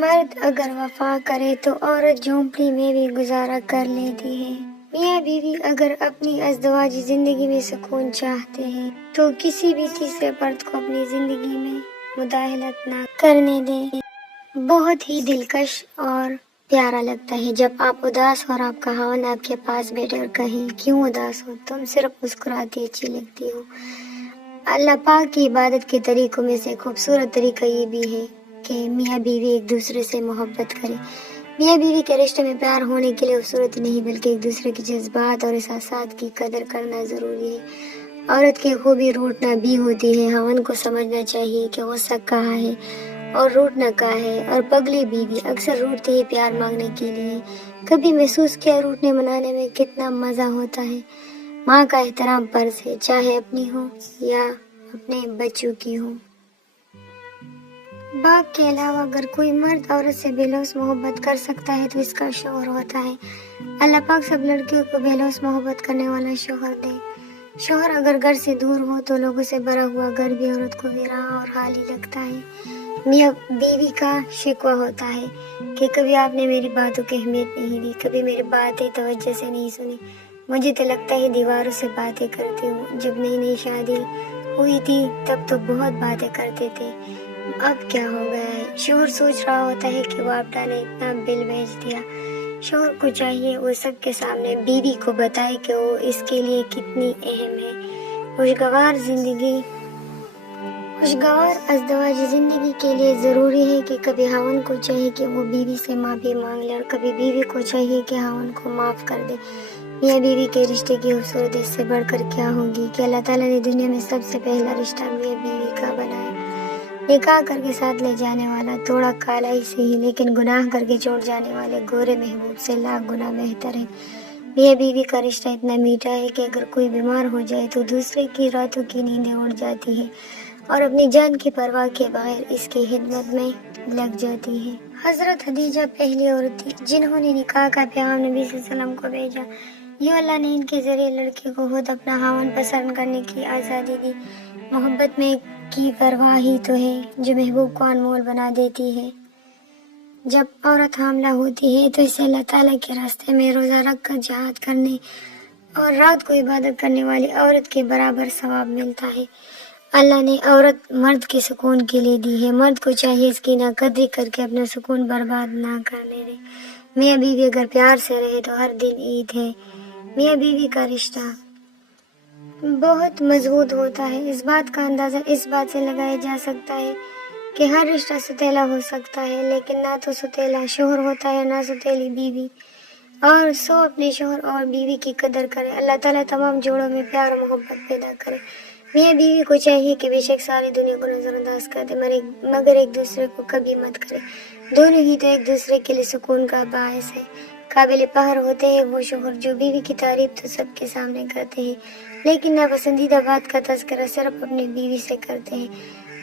مرد اگر وفا کرے تو عورت جھونپڑی میں بھی گزارا کر لیتی ہے۔ میاں بیوی اگر اپنی ازدواجی زندگی میں سکون چاہتے ہیں تو کسی بھی تیسرے فرد کو اپنی زندگی میں مداخلت نہ کرنے دیں۔ بہت ہی دلکش اور پیارا لگتا ہے جب آپ اداس اور آپ کا خاوند آپ کے پاس بیٹھے اور کہیں کیوں اداس ہو، تم صرف مسکراتی اچھی لگتی ہو۔ اللہ پاک کی عبادت کے طریقوں میں سے خوبصورت طریقہ یہ بھی ہے کہ میاں بیوی ایک دوسرے سے محبت کرے۔ میاں بیوی کے رشتے میں پیار ہونے کے لیے خوبصورت نہیں بلکہ ایک دوسرے کے جذبات اور احساسات کی قدر کرنا ضروری ہے۔ عورت کی خوبی روٹنا بھی ہوتی ہے۔ خاوند کو سمجھنا چاہیے کہ غصہ کہاں ہے اور روٹنا کہاں ہے، اور پگلی بیوی اکثر روٹتی ہے پیار مانگنے کے لیے۔ کبھی محسوس کیا روٹنے منانے میں کتنا مزہ ہوتا ہے۔ ماں کا احترام فرض ہے، چاہے اپنی ہو یا اپنے بچوں کی ہو۔ باپ کے علاوہ اگر کوئی مرد عورت سے بے لوث محبت کر سکتا ہے تو اس کا شوہر ہوتا ہے۔ اللہ پاک سب لڑکیوں کو بے لوث محبت کرنے والا شوہر دے۔ شوہر اگر گھر سے دور ہو تو لوگوں سے بھرا ہوا گھر بھی عورت کو ویراں اور خالی لگتا ہے۔ میاں بیوی کا شکوہ ہوتا ہے کہ کبھی آپ نے میری باتوں کی اہمیت نہیں دی، کبھی میری باتیں توجہ سے نہیں سنی۔ مجھے تو لگتا ہے دیواروں سے باتیں کرتی ہوں۔ جب نئی نئی شادی ہوئی تھی تب تو بہت باتیں کرتے تھے، اب کیا ہو گیا ہے؟ شوہر سوچ رہا ہوتا ہے کہ واپڈا نے اتنا بل بھیج دیا۔ شوہر کو چاہیے وہ سب کے سامنے بیوی کو بتائے کہ وہ اس کے لیے کتنی اہم ہے۔ خوشگوار ازدواجی زندگی کے لیے ضروری ہے کہ کبھی خاوند کو چاہیے کہ وہ بیوی سے معافی مانگ لے اور کبھی بیوی کو چاہیے کہ خاوند کو معاف کر دے۔ میاں بیوی کے رشتے کی خوبصورت اس سے بڑھ کر کیا ہوگی کہ اللہ تعالیٰ نے دنیا میں سب سے پہلا رشتہ میاں بیوی کا بنایا۔ نکاح کر کے ساتھ لے جانے والا توڑا کالا ہی صحیح، لیکن گناہ کر کے چھوڑ جانے والے گورے محبوب سے لاکھ گنا بہتر ہے۔ میاں بیوی کا رشتہ اتنا میٹھا ہے کہ اگر کوئی بیمار ہو جائے تو دوسرے کی راتوں کی نیندیں اڑ جاتی ہے اور اپنی جان کی پرواہ کے بغیر اس کی خدمت میں لگ جاتی ہے۔ حضرت خدیجہ پہلی عورت تھی جنہوں نے نکاح کا پیغام نبی صلی اللہ علیہ وسلم کو بھیجا۔ یوں اللہ نے ان کے ذریعے لڑکی کو خود اپنا خاوند پسند کرنے کی آزادی دی۔ محبت میں کی پرواہ ہی تو ہے جو محبوب کو انمول بنا دیتی ہے۔ جب عورت حاملہ ہوتی ہے تو اسے اللہ تعالیٰ کے راستے میں روزہ رکھ کر جہاد کرنے اور رات کو عبادت کرنے والی عورت کے برابر ثواب ملتا ہے۔ اللہ نے عورت مرد کے سکون کے لیے دی ہے۔ مرد کو چاہیے اس کی ناقدری کر کے اپنا سکون برباد نہ کرنے دے۔ میاں بیوی اگر پیار سے رہے تو ہر دن عید ہے۔ میاں بیوی کا رشتہ بہت مضبوط ہوتا ہے۔ اس بات کا اندازہ اس بات سے لگایا جا سکتا ہے کہ ہر رشتہ ستیلا ہو سکتا ہے، لیکن نہ تو ستیلا شوہر ہوتا ہے نہ ستیلی بیوی، اور سو اپنے شوہر اور بیوی کی قدر کرے۔ اللہ تعالیٰ تمام جوڑوں میں پیار و محبت پیدا کرے۔ میاں بیوی کو چاہیے کہ بے شک ساری دنیا کو نظر انداز کر دے مگر ایک دوسرے کو کبھی مت کرے۔ دونوں ہی تو ایک دوسرے کے لیے سکون کا باعث ہے۔ قابل فخر ہوتے ہیں وہ شوہر جو بیوی کی تعریف تو سب کے سامنے کرتے ہیں لیکن ناپسندیدہ بات کا تذکرہ صرف اپنی بیوی سے کرتے ہیں۔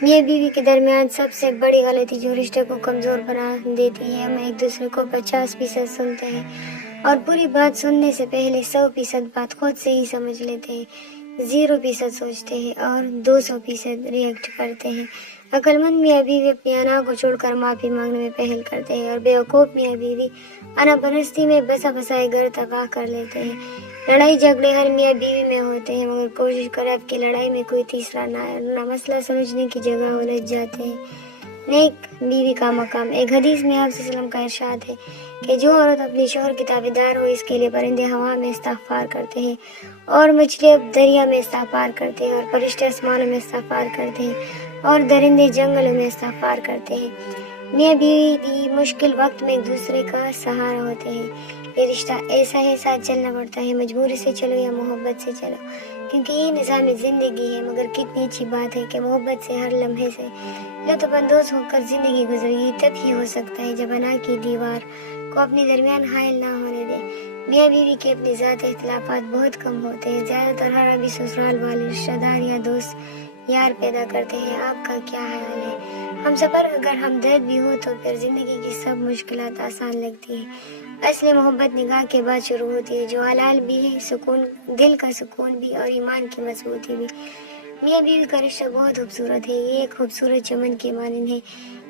میاں بیوی کے درمیان سب سے بڑی غلطی جو رشتے کو کمزور بنا دیتی ہے، ہم ایک دوسرے کو 50% سنتے ہیں اور پوری بات سننے سے پہلے 100% بات خود سے ہی سمجھ لیتے ہیں، 0% سوچتے ہیں اور 200% ریئیکٹ کرتے ہیں۔ عقل مند میاں بیوی اپنی انا کو چھوڑ کر معافی مانگنے میں پہل کرتے ہیں اور بیوقوف میاں بیوی انا پرستی میں بسا بسائے گھر تباہ کر لیتے ہیں۔ لڑائی جھگڑے ہر میاں بیوی میں ہوتے ہیں مگر کوشش کرے اب کی لڑائی میں کوئی تیسرا نہ مسئلہ سمجھنے کی جگہ الجھ جاتے ہیں۔ نیک بیوی کا مقام۔ ایک حدیث میں آپ صلی اللہ علیہ وسلم کا ارشاد ہے کہ جو عورت اپنے شوہر کی تابعدار ہو اس کے لیے پرندے ہوا میں استغفار کرتے ہیں اور مچھلیاں دریا میں استغفار کرتے ہیں اور فرشتے آسمانوں میں استغفار کرتے ہیں اور درندے جنگلوں میں استغفار کرتے ہیں۔ میاں بیوی بھی مشکل وقت میں ایک دوسرے کا سہارا ہوتے ہیں۔ یہ رشتہ ایسا ہے ساتھ چلنا پڑتا ہے، مجبوری سے چلو یا محبت سے چلو، کیونکہ یہ نظام زندگی ہے۔ مگر کتنی اچھی بات ہے کہ محبت سے ہر لمحے سے لطف اندوز ہو کر زندگی گزری تب ہی ہو سکتا ہے جب انا کی دیوار کو اپنے درمیان حائل نہ ہونے دے۔ میاں بیوی کے اپنے ذاتی اختلافات بہت کم ہوتے ہیں، زیادہ تر ہر ابھی سسرال والے رشتہ دار یا دوست یار پیدا کرتے ہیں۔ آپ کا کیا خیال ہے؟ ہم سفر اگر ہمدرد بھی ہو تو پھر زندگی کی سب مشکلات آسان لگتی ہیں۔ اصل محبت نکاح کے بعد شروع ہوتی ہے جو حلال بھی ہے، سکون دل کا سکون بھی اور ایمان کی مضبوطی بھی۔ میاں بیوی کا رشتہ بہت خوبصورت ہے، یہ ایک خوبصورت چمن کے مانند ہے